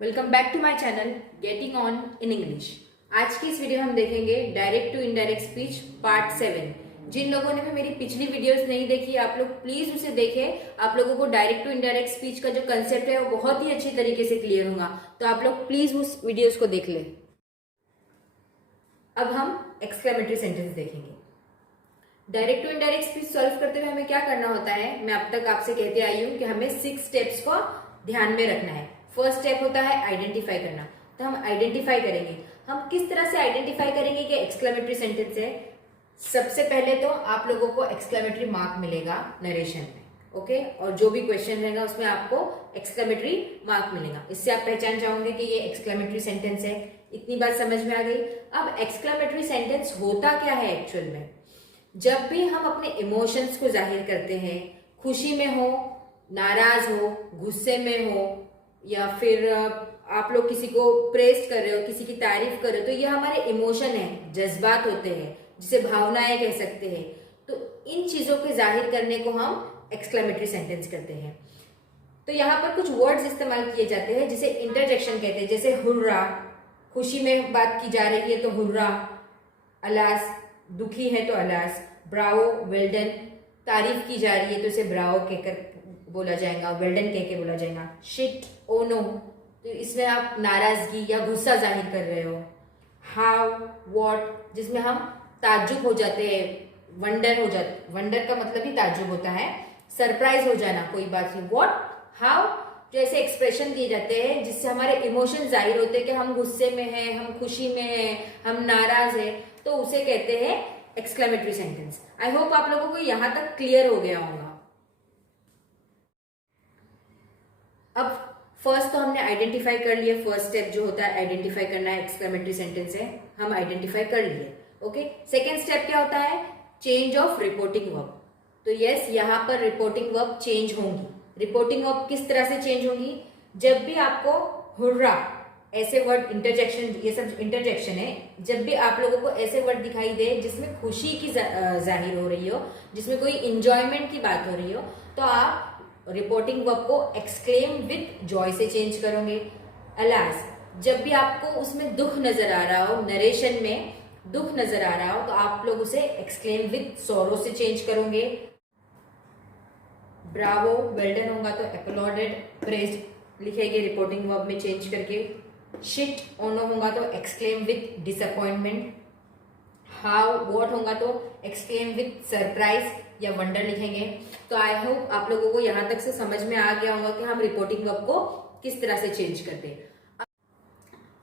Welcome back to my channel getting on in English. आज की इस वीडियो में हम देखेंगे direct to indirect speech part 7। जिन लोगों ने भी मेरी पिछली वीडियोस नहीं देखी, आप लोग प्लीज उसे देखें। आप लोगों को डायरेक्ट टू इनडायरेक्ट स्पीच का जो कंसेप्ट है वो बहुत ही अच्छी तरीके से क्लियर होगा, तो आप लोग प्लीज उस वीडियोस को देख लें। अब हम एक्सक्लेमेटरी सेंटेंस देखेंगे। Direct to indirect speech solve करते हुए हमें क्या करना होता है, मैं अब तक आपसे कहते आई हूं कि हमें 6 स्टेप्स को ध्यान में रखना है। फर्स्ट स्टेप होता है आइडेंटिफाई करना। तो हम आइडेंटिफाई करेंगे। हम किस तरह से आइडेंटिफाई करेंगे कि एक्सक्लेमेटरी सेंटेंस है। सबसे पहले तो आप लोगों को एक्सक्लेमेटरी मार्क मिलेगा नरेशन में, ओके। और जो भी क्वेश्चन रहेगा उसमें आपको एक्सक्लेमेटरी मार्क मिलेगा। इससे आप पहचान जाओगे कि ये एक्सक्लेमेटरी सेंटेंस है। इतनी बात समझ में आ गई। अब एक्सक्लेमेटरी सेंटेंस होता क्या है एक्चुअल में। जब भी हम अपने इमोशंस को जाहिर करते हैं, खुशी में हो, नाराज हो, गुस्से में हो, या फिर आप लोग किसी को प्रेज कर रहे हो, किसी की तारीफ कर रहे हो, तो ये हमारे इमोशन है, जज्बात होते हैं, जिसे भावनाएं कह सकते हैं। तो इन चीजों के जाहिर करने को हम एक्सक्लेमेटरी सेंटेंस करते हैं। तो यहाँ पर कुछ वर्ड्स इस्तेमाल किए जाते हैं जिसे इंटरजेक्शन कहते हैं। जैसे हुर्रा, खुशी में बात की जा रही है तो हुर्रा। अलास, दुखी है तो अलास। ब्रावो, वेल्डन, तारीफ की जा रही है तो इसे ब्रावो कहकर बोला जाएगा, वेल्डन कह के बोला जाएगा। शिट, ओ नो, तो इसमें आप नाराजगी या गुस्सा जाहिर कर रहे हो। हाउ, व्हाट, जिसमें हम ताज्जुब हो जाते हैं, वंडर हो जाते, वंडर का मतलब ही ताज्जुब होता है, सरप्राइज हो जाना कोई बात नहीं। व्हाट, हाउ, जो ऐसे एक्सप्रेशन दिए जाते हैं जिससे हमारे इमोशन जाहिर होते हैं कि हम गुस्से में हैं, हम खुशी में हैं, हम नाराज हैं, तो उसे कहते हैं एक्सक्लेमेटरी सेंटेंस। आई होप आप लोगों को यहां तक क्लियर हो गया होगा। अब फर्स्ट तो हमने आइडेंटिफाई कर लिया। फर्स्ट स्टेप जो होता है आइडेंटिफाई करना है, एक्सक्लेमेटरी सेंटेंस है, हम आइडेंटिफाई कर लिए, ओके। सेकेंड स्टेप क्या होता है, चेंज ऑफ रिपोर्टिंग वर्ब। तो यस, यहाँ पर रिपोर्टिंग वर्ब चेंज होंगी। रिपोर्टिंग वर्ब किस तरह से चेंज होंगी, जब भी आपको हुर्रा, ऐसे वर्ड, इंटरजेक्शन, ये सब इंटरजेक्शन है, जब भी आप लोगों को ऐसे वर्ड दिखाई दे जिसमें खुशी की जाहिर हो रही हो, जिसमें कोई इंजॉयमेंट की बात हो रही हो, तो आप रिपोर्टिंग वर्ब को एक्सक्लेम विथ जॉय से चेंज करोगे। अलास, जब भी आपको उसमें दुख नजर आ रहा हो, नरेशन में दुख नजर आ रहा हो, तो आप लोग उसे एक्सक्लेम विथ सोरो से चेंज करोगे। ब्रावो, वेल्डन होगा तो अपलॉडेड, प्रेज्ड लिखेंगे रिपोर्टिंग वर्ब में चेंज करके। शिट, ओनो होगा तो exclaim with disappointment. How, what होगा तो एक्सक्लेम विथ सरप्राइज या वंडर लिखेंगे। तो आई होप आप लोगों को यहां तक से समझ में आ गया होगा कि हम रिपोर्टिंग वर्ब को किस तरह से चेंज करते हैं।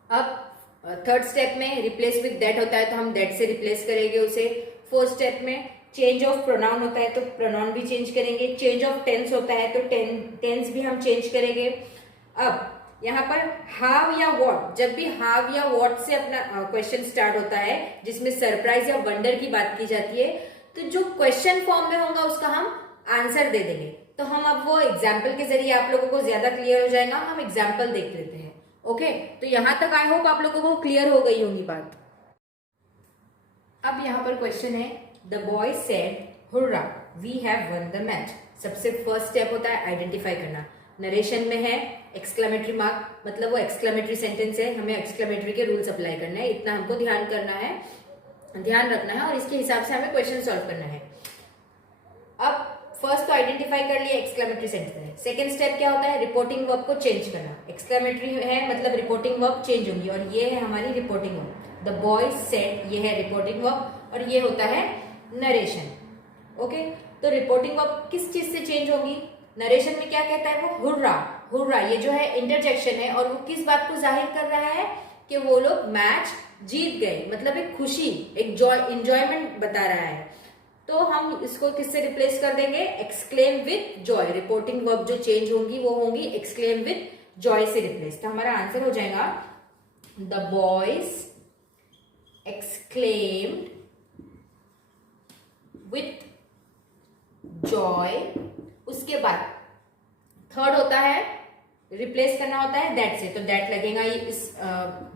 अब थर्ड स्टेप में रिप्लेस विथ दैट होता है, तो हम दैट से रिप्लेस करेंगे उसे। फोर्थ स्टेप में चेंज ऑफ प्रोनाउन होता है तो प्रोनाउन भी चेंज करेंगे। चेंज ऑफ टेंस होता है तो टेंस भी हम चेंज करेंगे। अब यहाँ पर हाव या वॉट, जब भी हाव या वॉट से अपना क्वेश्चन स्टार्ट होता है जिसमें सरप्राइज या वंडर की बात की जाती है, तो जो क्वेश्चन फॉर्म में होगा उसका हम आंसर दे देंगे। तो हम अब वो एग्जाम्पल के जरिए आप लोगों को ज्यादा क्लियर हो जाएगा। हम एग्जाम्पल देख लेते हैं, ओके। तो यहां तक आई होप आप लोगों को क्लियर हो गई होगी बात। अब यहाँ पर क्वेश्चन है, the boy said hurrah we have won the match. सबसे फर्स्ट स्टेप होता है आइडेंटिफाई करना। नरेशन में है एक्सक्लेमेटरी मार्क, मतलब वो एक्सक्लेमेटरी सेंटेंस है, हमें एक्सक्लेमेटरी के रूल्स अप्लाई करना है, इतना हमको ध्यान करना है, ध्यान रखना है, और इसके हिसाब से हमें क्वेश्चन सॉल्व करना है। अब फर्स्ट तो आइडेंटिफाई कर लिया, एक्सक्लेमेटरी सेंटेंस है। सेकंड स्टेप क्या होता है, रिपोर्टिंग वर्ब को चेंज करना। एक्सक्लेमेटरी है मतलब रिपोर्टिंग वर्ब चेंज होंगी, और ये है हमारी reporting verb. The boy said, ये है रिपोर्टिंग वर्ब, और ये होता है नरेशन, ओके। तो रिपोर्टिंग वर्ब किस चीज से चेंज होगी, नरेशन में क्या कहता है वो, हुर्रा। हुर्रा ये जो है इंटरजेक्शन है, और वो किस बात को जाहिर कर रहा है कि वो लोग मैच जीत गए, मतलब एक खुशी, एक जॉय, इंजॉयमेंट बता रहा है। तो हम इसको किससे रिप्लेस कर देंगे, exclaim with Joy. Reporting verb जो चेंज होंगी वो होंगी एक्सक्लेम विथ जॉय से रिप्लेस। तो हमारा आंसर हो जाएगा, the boys exclaimed with Joy. उसके बाद थर्ड होता है रिप्लेस करना होता है दैट से, तो दैट लगेगा इस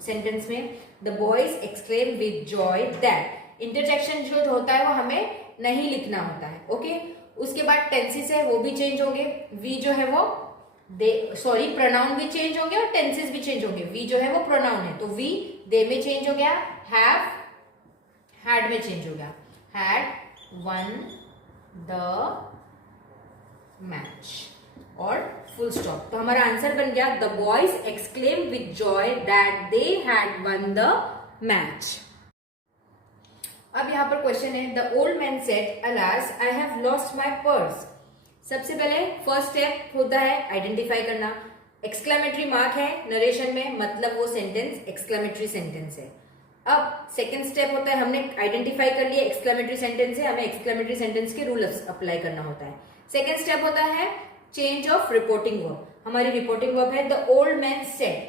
सेंटेंस में। The boys exclaim with Joy that. Interjection जो होता है वो हमें नहीं लिखना होता है, ओके। उसके बाद टेंसेस है वो भी चेंज होंगे। वी जो है वो प्रोनाउन भी चेंज होंगे और टेंसेस भी चेंज होंगे। वी जो है वो प्रोनाउन है, तो वी दे में चेंज हो गया, हैव हैड में चेंज हो गया, हैड वन द मैच और फुल स्टॉप। तो हमारा आंसर बन गया the boys exclaim with Joy that they had one the match. अब यहां पर क्वेश्चन है the old man said alas I have lost my purse. सबसे पहले फर्स्ट स्टेप होता है आइडेंटिफाई करना। एक्सक्लेमेटरी मार्क है नरेशन में, मतलब वो सेंटेंस एक्सक्लेमेटरी सेंटेंस है। अब सेकंड स्टेप होता है हमने आइडेंटिफाई कर लिया एक्सक्लेमेटरी सेंटेंस है, हमें एक्सक्लेमेटरी सेंटेंस के रूल अप्लाई करना होता है। सेकंड स्टेप होता है चेंज ऑफ रिपोर्टिंग वर्ब। हमारी रिपोर्टिंग वर्ब है द ओल्ड मैन सेड,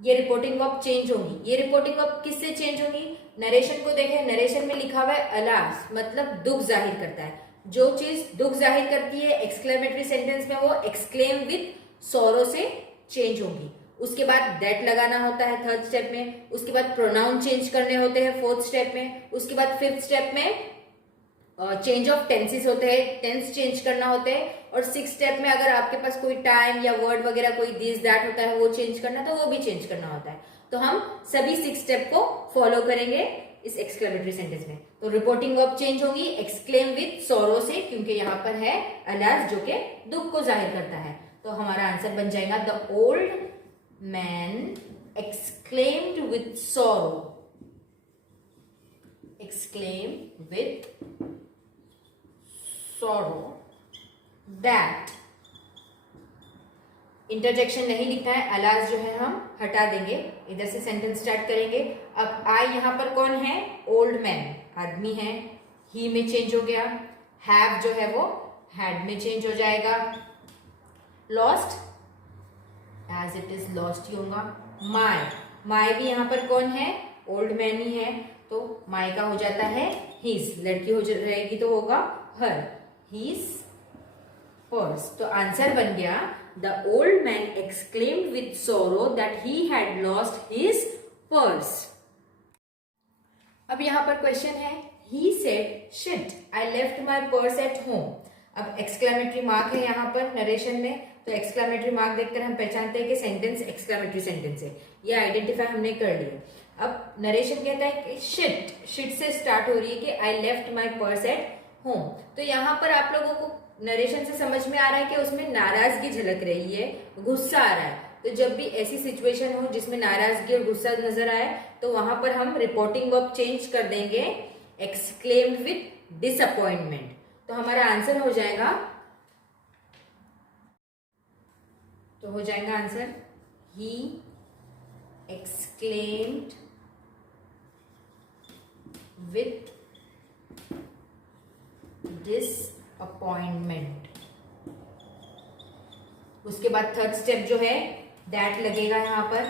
ये रिपोर्टिंग वर्ब चेंज होंगी। ये रिपोर्टिंग वर्ब किससे चेंज होंगी? नरेशन को देखें, नरेशन में लिखा हुआ है अलास, मतलब दुख जाहिर करता है। जो चीज दुख जाहिर करती है एक्सक्लेमेटरी सेंटेंस में वो एक्सक्लेम विद सॉरो से चेंज होगी। उसके बाद दैट लगाना होता है थर्ड स्टेप में, उसके बाद प्रोनाउन चेंज करने होते हैं फोर्थ स्टेप में, उसके बाद फिफ्थ स्टेप में चेंज ऑफ टेंसेस होते हैं, टेंस चेंज करना होते हैं, और सिक्स स्टेप में अगर आपके पास कोई टाइम या वर्ड वगैरह कोई दिस दैट होता है वो चेंज करना तो वो भी चेंज करना होता है। तो हम सभी सिक्स स्टेप को फॉलो करेंगे इस एक्सक्लेमेटरी सेंटेंस में। तो रिपोर्टिंग वर्ब चेंज होगी एक्सक्लेम विद सॉरो से, क्योंकि यहाँ पर है अलास जो कि दुख को जाहिर करता है। तो हमारा आंसर बन जाएगा the old man exclaimed with sorrow, exclaim with sorrow that, interjection नहीं लिखना है, अलास जो है हम हटा देंगे, इधर से सेंटेंस स्टार्ट करेंगे। अब आई यहां पर कौन है? ओल्ड मैन, आदमी है, ही में चेंज हो गया, हैव जो है वो हैड में चेंज हो जाएगा, lost as it is lost ही होगा, माई भी यहां पर कौन है? ओल्ड मैन ही है, तो माई का हो जाता है हिज, लड़की हो जाएगी तो होगा हर, his purse। तो आंसर बन गया the old man exclaimed with sorrow that he had lost his purse। अब यहां पर क्वेश्चन है he said shit I left my purse at home। अब एक्सक्लेमेटरी मार्क है यहां पर नरेशन में, तो एक्सक्लेमेटरी मार्क देखकर हम पहचानते हैं कि सेंटेंस एक्सक्लेमेटरी सेंटेंस है, ये आइडेंटिफाई हमने कर लिया। अब नरेशन कहता है कि शिट से स्टार्ट हो रही है कि I left my purse at home. तो यहाँ पर आप लोगों को नरेशन से समझ में आ रहा है कि उसमें नाराजगी झलक रही है, गुस्सा आ रहा है। तो जब भी ऐसी सिचुएशन हो जिसमें नाराजगी और गुस्सा नजर आए तो वहां पर हम रिपोर्टिंग वर्ब चेंज कर देंगे एक्सक्लेम्ड विद डिसअपॉइंटमेंट। तो हमारा आंसर हो जाएगा, तो हो जाएगा answer he exclaimed with disappointment. उसके बाद थर्ड स्टेप जो है दैट लगेगा यहां पर,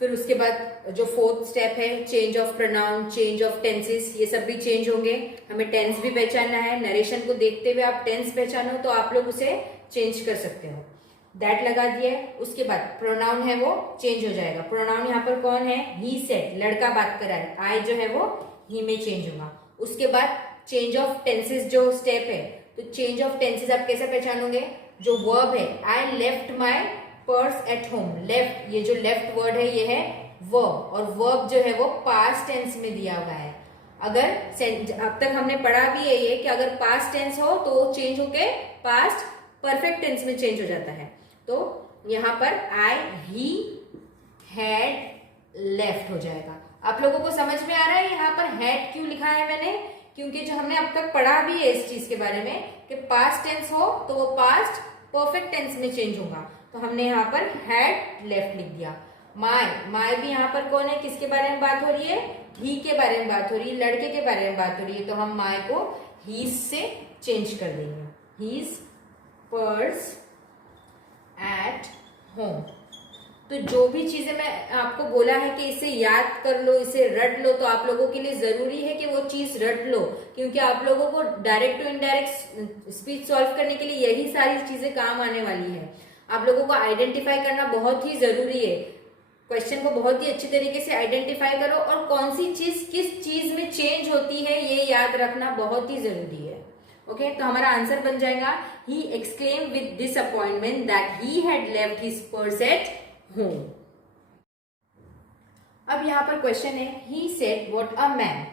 फिर उसके बाद जो फोर्थ स्टेप है change of pronoun, change of tenses, ये सब भी चेंज होंगे। हमें टेंस भी पहचानना है, नरेशन को देखते हुए आप टेंस पहचानो तो आप लोग उसे चेंज कर सकते हो। दैट लगा दिया, उसके बाद प्रोनाउन है वो चेंज हो जाएगा। प्रोनाउन यहाँ पर कौन है? ही सेड, लड़का बात कर रहा है, आई जो है वो ही में चेंज होगा। उसके बाद चेंज ऑफ टेंसेस जो स्टेप है, तो चेंज ऑफ टेंसेस आप कैसे पहचानोगे? जो वर्ब है I left my purse at home, left, ये जो लेफ्ट वर्ड है ये है वर्ब, और वर्ब जो है वो पास्ट टेंस में दिया हुआ है। अगर अब तक हमने पढ़ा भी है ये कि अगर पास्ट टेंस हो तो वो चेंज होके पास्ट परफेक्ट टेंस में चेंज हो जाता है। तो यहाँ पर आई ही हैड लेफ्ट हो जाएगा। आप लोगों को समझ में आ रहा है यहाँ पर हैड क्यों लिखा है मैंने? क्योंकि जो हमने अब तक पढ़ा भी है इस चीज के बारे में कि पास्ट टेंस हो तो वो पास्ट परफेक्ट टेंस में चेंज होगा, तो हमने यहाँ पर हैड लेफ्ट लिख दिया। माई भी यहाँ पर कौन है, किसके बारे में बात हो रही है? ही के बारे में बात हो रही है, लड़के के बारे में बात हो रही है, तो हम माई को हीज से चेंज कर देंगे, हीज पर्स एट होम। तो जो भी चीजें मैं आपको बोला है कि इसे याद कर लो, इसे रट लो, तो आप लोगों के लिए जरूरी है कि वो चीज रट लो, क्योंकि आप लोगों को direct to indirect speech solve करने के लिए यही सारी चीजें काम आने वाली है। आप लोगों को आइडेंटिफाई करना बहुत ही जरूरी है, क्वेश्चन को बहुत ही अच्छी तरीके से आइडेंटिफाई करो, और कौन सी चीज किस चीज में चेंज होती है ये याद रखना बहुत ही जरूरी है। ओके, तो हमारा आंसर बन जाएगा he exclaim with disappointment that he had left his purse at home. अब यहाँ पर क्वेश्चन है he said what a man,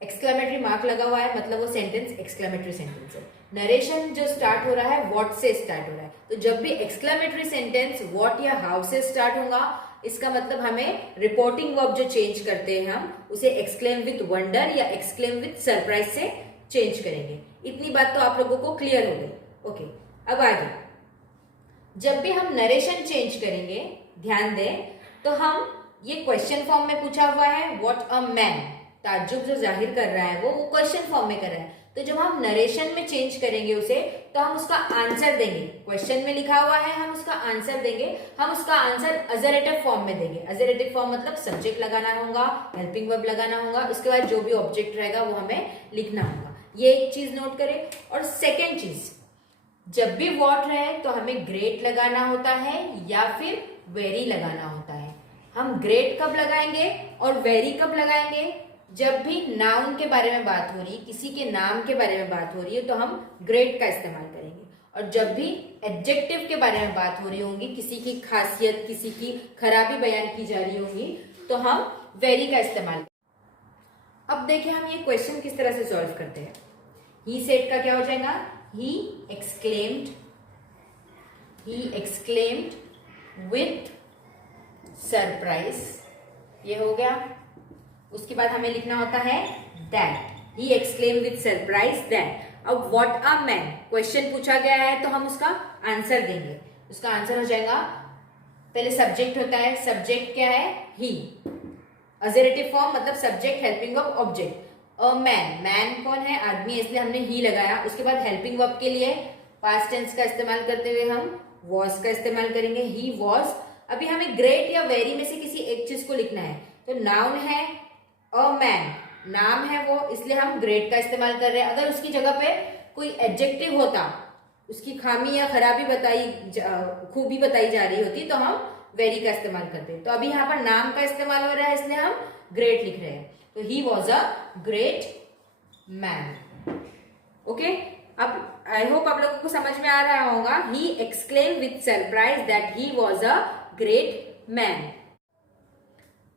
exclamatory mark लगा हुआ है, मतलब वो सेंटेंस एक्सक्लेमेटरी सेंटेंस है। नरेशन जो स्टार्ट हो रहा है व्हाट से स्टार्ट हो रहा है, तो जब भी एक्सक्लेमेटरी सेंटेंस व्हाट या हाउ से स्टार्ट होगा, इसका मतलब हमें रिपोर्टिंग वर्ब जो चेंज करते हैं हम उसे एक्सक्लेम विद वंडर या एक्सक्लेम विद सरप्राइज से चेंज करेंगे। इतनी बात तो आप लोगों को क्लियर हो गई। ओके, अब आगे जब भी हम नरेशन चेंज करेंगे, ध्यान दें, तो हम ये क्वेश्चन फॉर्म में पूछा हुआ है व्हाट अ मैन, ताज्जुब जो जाहिर कर रहा है वो क्वेश्चन फॉर्म में कर रहा है, तो जब हम नरेशन में चेंज करेंगे उसे, तो हम उसका आंसर देंगे। क्वेश्चन में लिखा हुआ है, हम उसका आंसर देंगे, हम उसका आंसर अजरेटिव फॉर्म में देंगे। अजरेटिव फॉर्म मतलब सब्जेक्ट लगाना होगा, हेल्पिंग वर्ब लगाना होगा, उसके बाद जो भी ऑब्जेक्ट रहेगा वो हमें लिखना होगा। ये एक चीज नोट करें। और सेकेंड चीज, जब भी व्हाट रहे तो हमें ग्रेट लगाना होता है या फिर वेरी लगाना होता है। हम ग्रेट कब लगाएंगे और वेरी कब लगाएंगे? जब भी नाउन के बारे में बात हो रही है, किसी के नाम के बारे में बात हो रही है, तो हम ग्रेट का इस्तेमाल करेंगे। और जब भी एडजेक्टिव के बारे में बात हो रही होगी, किसी की खासियत, किसी की खराबी बयान की जा रही होगी, तो हम वेरी का इस्तेमाल। अब देखिए हम ये क्वेश्चन किस तरह से सॉल्व करते हैं। ही सेड का क्या हो जाएगा? ही एक्सक्लेम्ड विथ सरप्राइज, ये हो गया। उसके बाद हमें लिखना होता है that he exclaim with surprise that. अब व्हाट अ मैन, क्वेश्चन पूछा गया है तो हम उसका आंसर देंगे। उसका आंसर हो जाएगा, पहले सब्जेक्ट होता है, सब्जेक्ट क्या है? ही। अजेरेटिव फॉर्म मतलब subject, helping verb, object. A man, man कौन है? आदमी, इसलिए हमने ही लगाया। उसके बाद हेल्पिंग वर्ब के लिए पास्ट टेंस का इस्तेमाल करते हुए हम वॉज का इस्तेमाल करेंगे, ही वॉज। अभी हमें ग्रेट या वेरी में से किसी एक चीज को लिखना है, तो नाउन है अ मैन, नाम है वो, इसलिए हम ग्रेट का इस्तेमाल कर रहे हैं। अगर उसकी जगह पे कोई एडजेक्टिव होता, उसकी खामी या खराबी खूबी बताई जा रही होती, तो हम वेरी का इस्तेमाल करते। तो अभी यहाँ पर नाम का इस्तेमाल हो रहा है, इसलिए हम ग्रेट लिख रहे हैं। तो ही was a great man. Okay, अब आई होप आप लोगों को समझ में आ रहा होगा। He exclaim with surprise that he was a great man.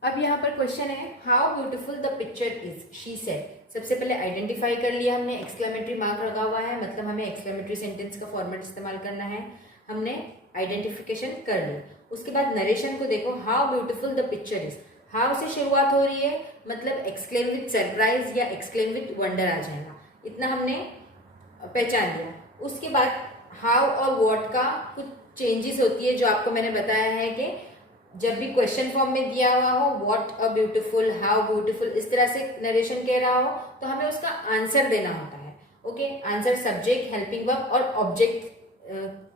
अब यहाँ पर क्वेश्चन है how beautiful the picture is, she said. सबसे पहले आइडेंटिफाई कर लिया हमने, एक्सक्लेमेटरी मार्क लगा हुआ है, मतलब हमें एक्सक्लेमेटरी सेंटेंस का फॉर्मेट इस्तेमाल करना है। हमने आइडेंटिफिकेशन कर ली। उसके बाद नरेशन को देखो, how beautiful the picture is, how से शुरुआत हो रही है, मतलब एक्सक्लेम विथ सरप्राइज या एक्सक्लेम विथ वंडर आ जाएगा। इतना हमने पहचान लिया। उसके बाद हाउ और व्हाट का कुछ चेंजेस होती है, जो आपको मैंने बताया है कि जब भी क्वेश्चन फॉर्म में दिया हुआ हो, what a beautiful, how beautiful, इस तरह से नरेशन कह रहा हो, तो हमें उसका आंसर देना होता है। Okay, answer subject, helping verb और ऑब्जेक्ट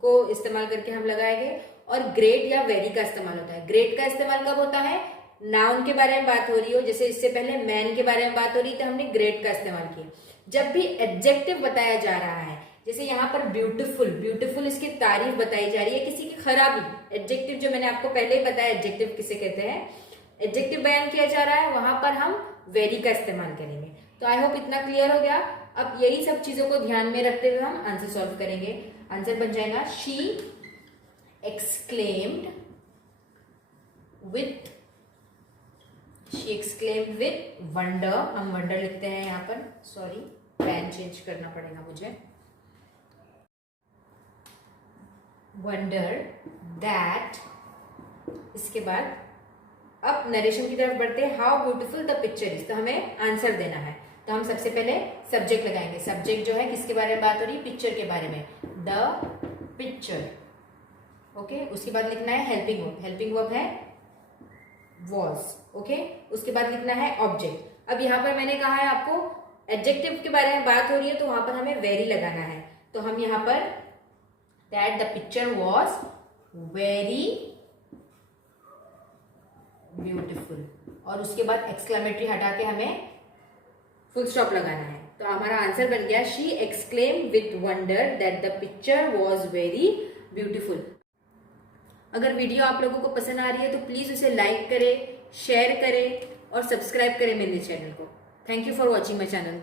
को इस्तेमाल करके हम लगाएंगे। और ग्रेट या वेरी का इस्तेमाल होता है। ग्रेट का इस्तेमाल कब होता है? नाउन के बारे में बात हो रही हो, जैसे इससे पहले मैन के बारे में बात हो रही थी, हमने ग्रेट का इस्तेमाल किया। जब भी एडजेक्टिव बताया जा रहा है, जैसे यहाँ पर ब्यूटीफुल, ब्यूटीफुल इसकी तारीफ बताई जा रही है, किसी की खराबी, एडजेक्टिव जो मैंने आपको पहले ही बताया एडजेक्टिव किसे कहते हैं, एडजेक्टिव बयान किया जा रहा है, वहां पर हम वेरी का इस्तेमाल करेंगे। तो आई होप इतना क्लियर हो गया। अब यही सब चीजों को ध्यान में रखते हुए हम आंसर सॉल्व करेंगे। आंसर बन जाएगा शी एक्सक्लेम्ड विथ वंडर। हम वंडर लिखते हैं यहाँ पर, सॉरी पेन चेंज करना पड़ेगा मुझे। वंडर दैट, इसके बाद अब नरेशन की तरफ बढ़ते हैं। How beautiful the picture is, तो हमें आंसर देना है। तो हम सबसे पहले सब्जेक्ट लगाएंगे। सब्जेक्ट जो है किसके बारे में बात हो रही है? पिक्चर के बारे में, द पिक्चर। ओके, उसके बाद लिखना है हेल्पिंग वर्ब, हेल्पिंग वर्ब है वॉज। ओके, उसके बाद लिखना है ऑब्जेक्ट। अब यहाँ पर मैंने कहा है आपको एडजेक्टिव के बारे में बात हो रही है, तो वहां पर हमें वेरी लगाना है। तो हम यहाँ पर that the picture was very beautiful, और उसके बाद एक्सक्लेमेटरी हटा के हमें फुल स्टॉप लगाना है। तो हमारा आंसर बन गया she exclaim with wonder that the picture was very beautiful. अगर वीडियो आप लोगों को पसंद आ रही है तो प्लीज उसे लाइक करें, शेयर करें और सब्सक्राइब करें मेरे चैनल को। Thank you for watching my channel.